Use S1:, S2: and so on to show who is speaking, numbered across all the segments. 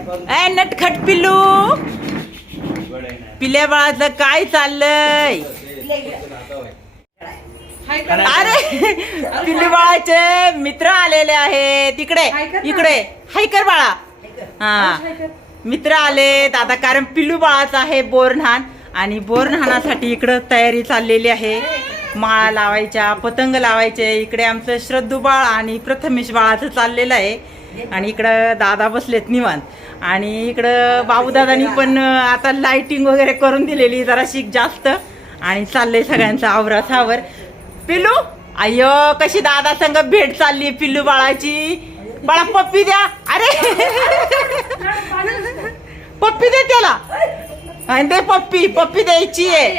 S1: ए नटखट पिल्लू. पिल्या बाळाचं काय चाललंय? अरे पिल्लू बाळाचे मित्र आलेले आहे तिकडे इकडे. हाय कर बाळा. हा. मित्र आलेत. आता कारण पिल्लू बाळाचं आहे बोरन्हान आणि बोरन्हानासाठी इकडं तयारी चाललेली आहे. माळा लावायच्या पतंग लावायचे. इकडे आमचं श्रद्धू बाळ आणि प्रथमेश बाळाचं चाललेलं आहे. आणि इकडं दादा बसलेत निवांत. आणि इकडं बाबूदादानी पण आता लाइटिंग वगैरे करून दिलेली जरा शिक जास्त. आणि चाललंय सगळ्यांचं आवरा सावर पिल्लू अय्यो कशी दादा संग भेट चालली पिल्लू बाळाची? बाळा पप्पी द्या. अरे! पप्पी दे त्याला. आणि दे पप्पी पप्पी द्यायची आहे.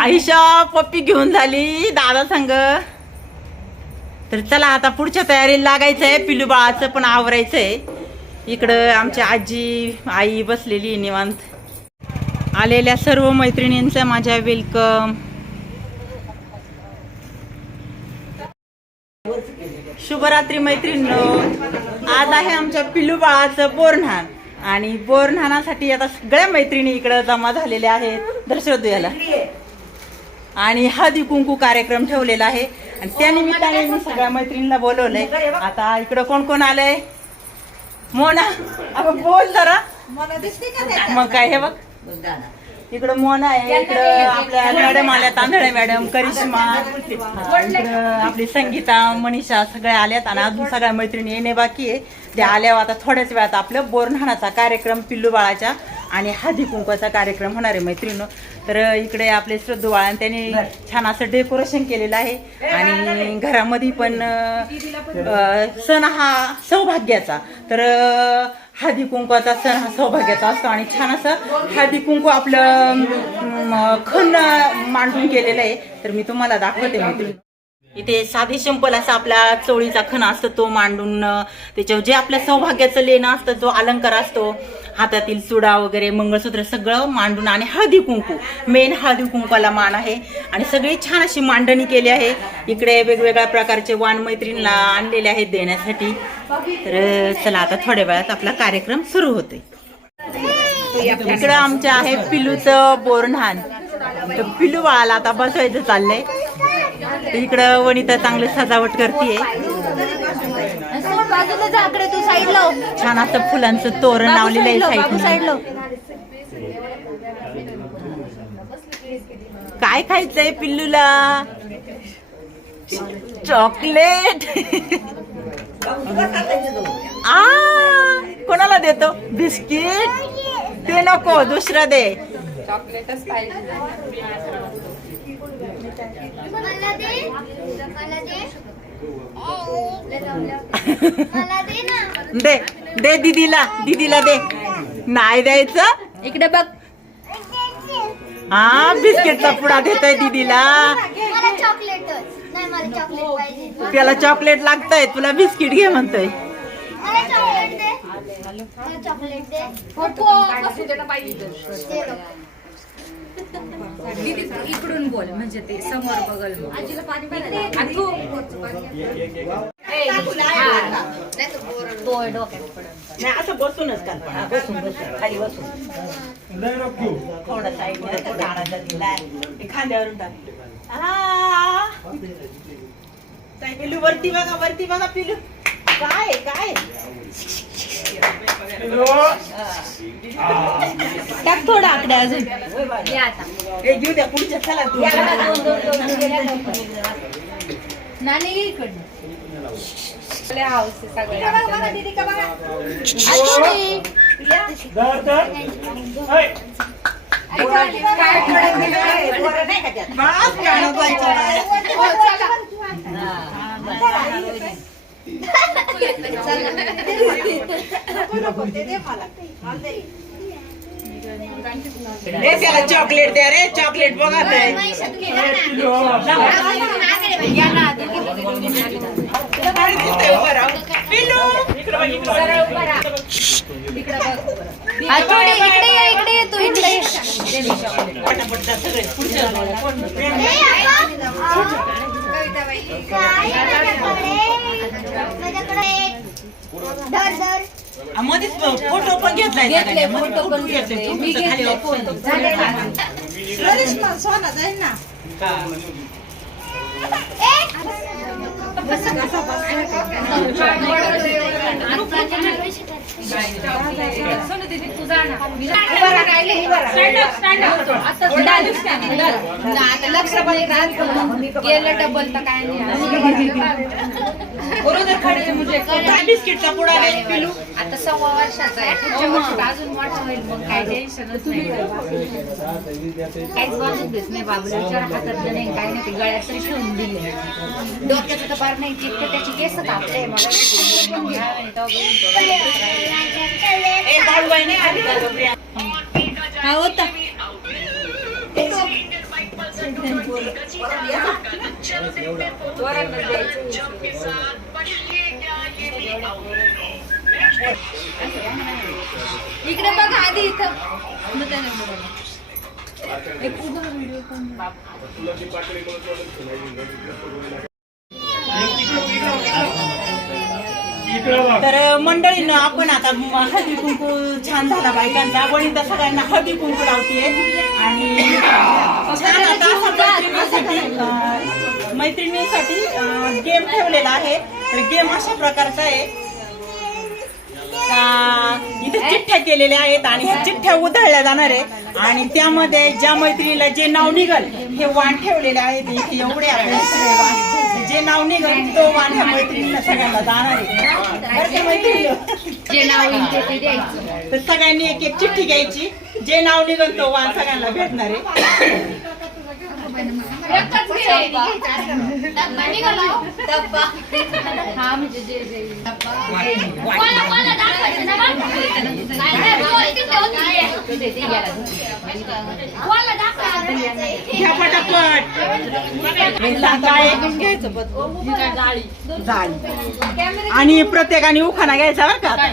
S1: आयुष्या पप्पी घेऊन झाली दादा संग. तर चला आता पुढच्या तयारीला लागायचं आहे पिल्लू बाळाचं पण आवरायचंय. इकडं आमची आजी आई बसलेली निवांत. आलेल्या सर्व मैत्रिणींचं माझ्या वेलकम. शुभरात्री मैत्रीण आज आहे आमच्या पिल्लू बाळाचं बोरन्हान आणि बोरन्हानासाठी आता सगळ्या मैत्रिणी इकडं जमा झालेल्या आहेत. दर्शवतो याला. आणि हळदी कुंकू कार्यक्रम ठेवलेला आहे. आणि त्या निमित्ताने मी सगळ्या मैत्रिणीला बोलवलंय. आता इकडं कोण कोण आलंय? मोना. अगं बोल जरा. मग काय हे बघ. इकडं मोना आहे इकडं आपल्या मॅडम आल्या तांदळे मॅडम करिश्मा. हा, इकडं आपली संगीता मनीषा सगळ्या आल्यात आणि अजून सगळ्या मैत्रिणी येणे बाकी आहे. त्या आल्यावर आता थोड्याच वेळात आपलं बोरन्हाणाचा कार्यक्रम पिल्लू बाळाच्या. आणि हळदी कुंकवाचा कार्यक्रम होणार आहे मैत्रिणी तर इकडे आपले श्रद्धू बाळा त्यांनी छान असं डेकोरेशन केलेलं आहे. आणि घरामध्ये पण सण हा सौभाग्याचा. तर हळदी कुंकवाचा सण हा सौभाग्याचा असतो आणि छान असं हळदी कुंकू आपलं खण मांडून केलेलं आहे. तर मी तुम्हाला दाखवते मैत्रिणी. इथे साधी सिंपल असा आपला चोळीचा खण असतो तो मांडून त्याच्यावर जे आपल्या सौभाग्याचं लेणं असतं जो अलंकार असतो. हातातील चुडा वगैरे मंगळसूत्र सगळं मांडून आणि हळदी कुंकू. मेन हळदी कुंकूला मान आहे. आणि सगळी छान अशी मांडणी केली आहे. इकडे वेगवेगळ्या प्रकारचे वाण मैत्रिणीला आणलेले आहेत देण्यासाठी. तर चला आता थोड्या वेळात आपला कार्यक्रम सुरू होतोय. इकडं आमच्या आहे पिलूचं बोरन्हान तर पिलू बाळाला आता बसवायचं चाललंय. इकडं वनिता चांगली सजावट करतीये.
S2: साईडला हो.
S1: छान असं फुलांचं तोरण लावलेलं आहे
S2: हो, साईडला हो.
S1: काय खायचंय पिल्लूला? चॉकलेट. आ कोणाला देतो? बिस्किट? ते नको दुसरं दे.
S2: मला दे. मला दे मला दे
S1: दीदीला दीदीला दे. नाही द्यायचं.
S2: इकडे बघ.
S1: हा बिस्किटचा पुडा देतोय दीदीला.
S2: मला चॉकलेटच नाही मला चॉकलेट पाहिजे
S1: त्याला चॉकलेट लागतंय तुला बिस्किट घे म्हणतोय
S2: चॉकलेट दे मला चॉकलेट दे दे बघ.
S3: दीदी इकडून बोल म्हणजे ते समोर बघल
S1: असं बसूनच कल्पना बसून बसून. खाली बसून. थोडं साईड झाडाचा दिलाय ते खांद्यावरून टाक. आ. काय पिलू वरती बघा वरती बघा पिलू काय काय
S2: टाक थोडं आकडे अजून.
S1: हे घेऊ द्या पुढच्या चला तू.
S2: इकडनं.
S3: हाऊस
S2: दीदी का बघा. चला.
S1: दे त्याला चॉकलेट द्या रे चॉकलेट बघा
S2: थोडी इकडे ये, इकडे ये, तू इकडे ये.
S1: मध्येच फोटो पण घेतलाय
S3: घेतले
S1: सगळ्यांनी. मध्ये
S3: फोटो पण
S1: घेतले.
S3: घेतले
S1: तुमचं
S3: मी
S1: खाली
S3: घेतले
S1: option.
S3: फोटो झाले ना सोनू दीदी तू जा गेलं डबल तर काय नाही. बरोबर
S1: बिस्किटचा आहे पिलू?
S3: आता सव्वा वर्षाचा आहे. पुढच्या वर्षी अजून मोठा होईल मग काय टेन्शनच नाही. काहीच वाजून देत नाही बाबूला. विचार हातात नाही काय नाही गळ्यात तरी ठेवून दिले. डोक्याचं तर पार नाही तितकं त्याची केस कापते मला
S1: ए बाळूबाई नाही आली का गं प्रिया?
S3: हा होता. इकडे बघा आधी इथं. मग त्याने
S1: तर मंडळीनं आपण आता हळदी कुंकू छान झाला बायकांचा. वनिता सगळ्यांना हळदी कुंकू लावते आणि छान आता असं मैत्रिणीसाठी मैत्रिणीसाठी गेम ठेवलेला आहे. तर गेम अशा प्रकारचा आहे. इथे चिठ्ठ्या केलेल्या आहेत आणि ह्या चिठ्ठ्या उधळल्या जाणार आहे आणि त्यामध्ये ज्या मैत्रिणीला जे नाव निघल हे वाण ठेवलेले आहेत. इथे एवढे आपले सगळे वाण जे नाव निघल तो वाण ह्या मैत्रिणीला सगळ्यांना जाणार आहे.
S3: द्यायचं.
S1: तर सगळ्यांनी एक एक चिठ्ठी घ्यायची. जे नाव निघल तो वाण सगळ्यांना भेटणार आहे.
S3: हा म्हणजे जे जे.
S1: घ्या पटापट. जाळी आणि प्रत्येकाने उखाणा घ्यायचा बरं का.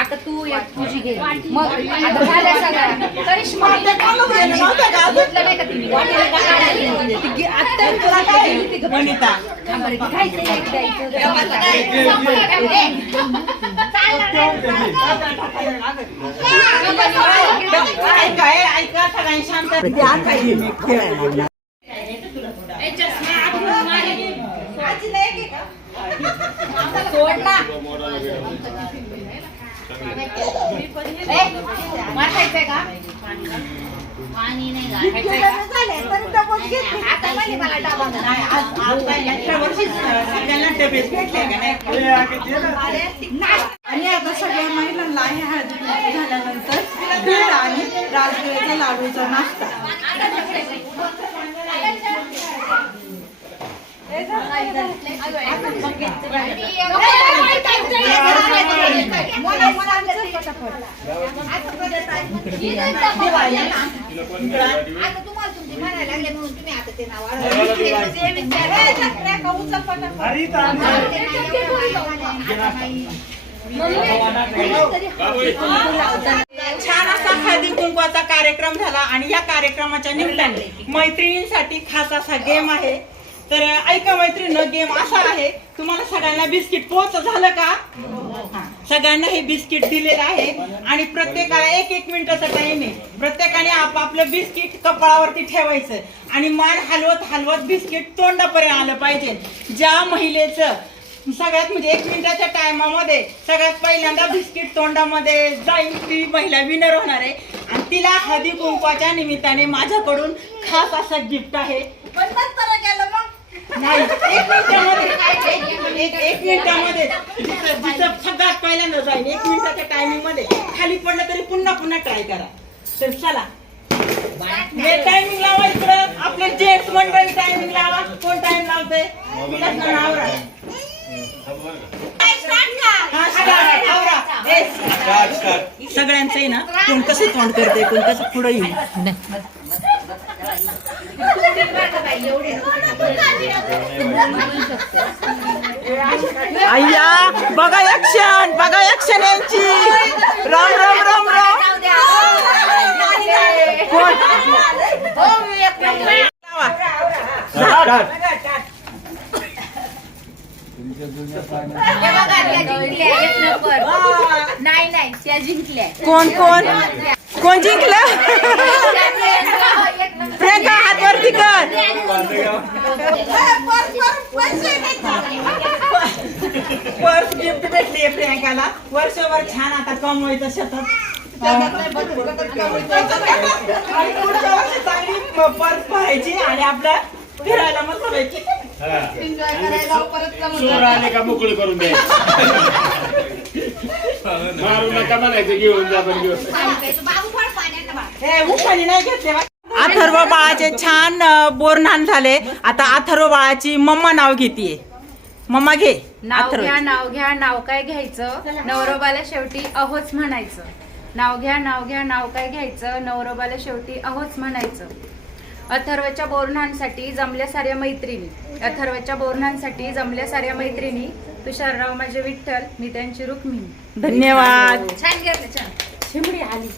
S1: आता तू
S3: एक तुझी घे. मग आता झालं सगळं. करिश्मा म्हटलं नाही का तिने? वाटेला टाकायला?
S1: आता तुला काय? वनिता.
S3: थांबा रे, ते खायचं एक द्यायचं.
S1: ऐका ए, ऐका सगळ्यांनी शांत द्या काही मी खेळायला.
S3: सोड ना. ए, वाटायचंय का? आता म्हणे मला डबा नाही.
S1: नाही, आज- आज काय यात्रा वर्षी सगळ्यांना नाही
S4: आणि आता सगळ्या महिलांना आहे हळदी कुंकू झाल्यानंतर आणि राजगिऱ्याचा लाडूचा नाश्ता.
S1: छान असा खादी कुंकवाचा कार्यक्रम झाला आणि या कार्यक्रमाच्या निमित्ताने मैत्रिणींसाठी खास असा गेम आहे. तर ऐका मैत्रिणी गेम असा आहे. तुम्हाला सगळ्यांना बिस्किट पोच झालं का? हा. सगळ्यांना हे बिस्किट दिलेलं आहे. आणि प्रत्येकाला एक एक मिनिटाचा टाइम आहे. प्रत्येकाने आपापलं बिस्किट कपाळावरती ठेवायचं. आणि मान हलवत हलवत बिस्किट तोंडापर्यंत आलं पाहिजे. ज्या महिलेचं सगळ्यात म्हणजे एक मिनिटाच्या टायमामध्ये सगळ्यात पहिल्यांदा बिस्किट तोंडामध्ये जाईल ती महिला विनर होणार आहे. आणि तिला हळदी कुंकवाच्या निमित्ताने माझ्याकडून खास असा गिफ्ट आहे. पण नाही. एक मिनिटामध्ये. एक एक मिनिटामध्ये. जिथं जिथं सगळ्यात पहिल्यांदा जाईल एक मिनिटाच्या टायमिंगमध्ये खाली पडलं तरी पुन्हा पुन्हा ट्राय करा. तर चला. टायमिंग लावा इकडं. आपलं जेंट्स मंडळी टायमिंग लावा. कोण टाइम. हा, start, आवरा. ए, सगळ्यांचं आहे ना कोण कसं तोंड करते कोण कसं पुढे येईल? अय्या बघा ऍक्शन बघा ऍक्शन यांची. राम राम राम राम.
S3: नाही नाही त्या जिंकल्या.
S1: कोण कोण? कोण जिंकलं? प्रियंका हात वरती कर. पर्स गिफ्ट भेटली प्रियंकाला. वर्षभर छान आता कमवायचं शेतात. चांगली पर्स भरायची आणि आपल्या फिरायला
S5: चोर आले का मोकळी करून द्या मारू नका म्हणायचं घेऊन जा पण घेऊन.
S1: हे नाही घेतले बा. अथर्व बाळाचे छान बोरनान झाले. आता अथर्व बाळाची मम्मा नाव घेतीये. मम्मा घे
S3: नाव
S1: अथर्व.
S3: घ्या नाव घ्या नाव काय घ्यायचं? नवरोबाला शेवटी अहोच म्हणायचं. नाव घ्या नाव घ्या नाव काय घ्यायचं? नवरोबाला शेवटी अहोच म्हणायचं. अथर्वच्या बोरणांसाठी जमल्या साऱ्या मैत्रिणी. अथर्वच्या बोरणांसाठी जमल्या साऱ्या मैत्रिणी तुषारराव माझे विठ्ठल मी त्यांची रुक्मिणी.
S1: धन्यवाद.
S3: छान घेतलं छान. चिमडी आली.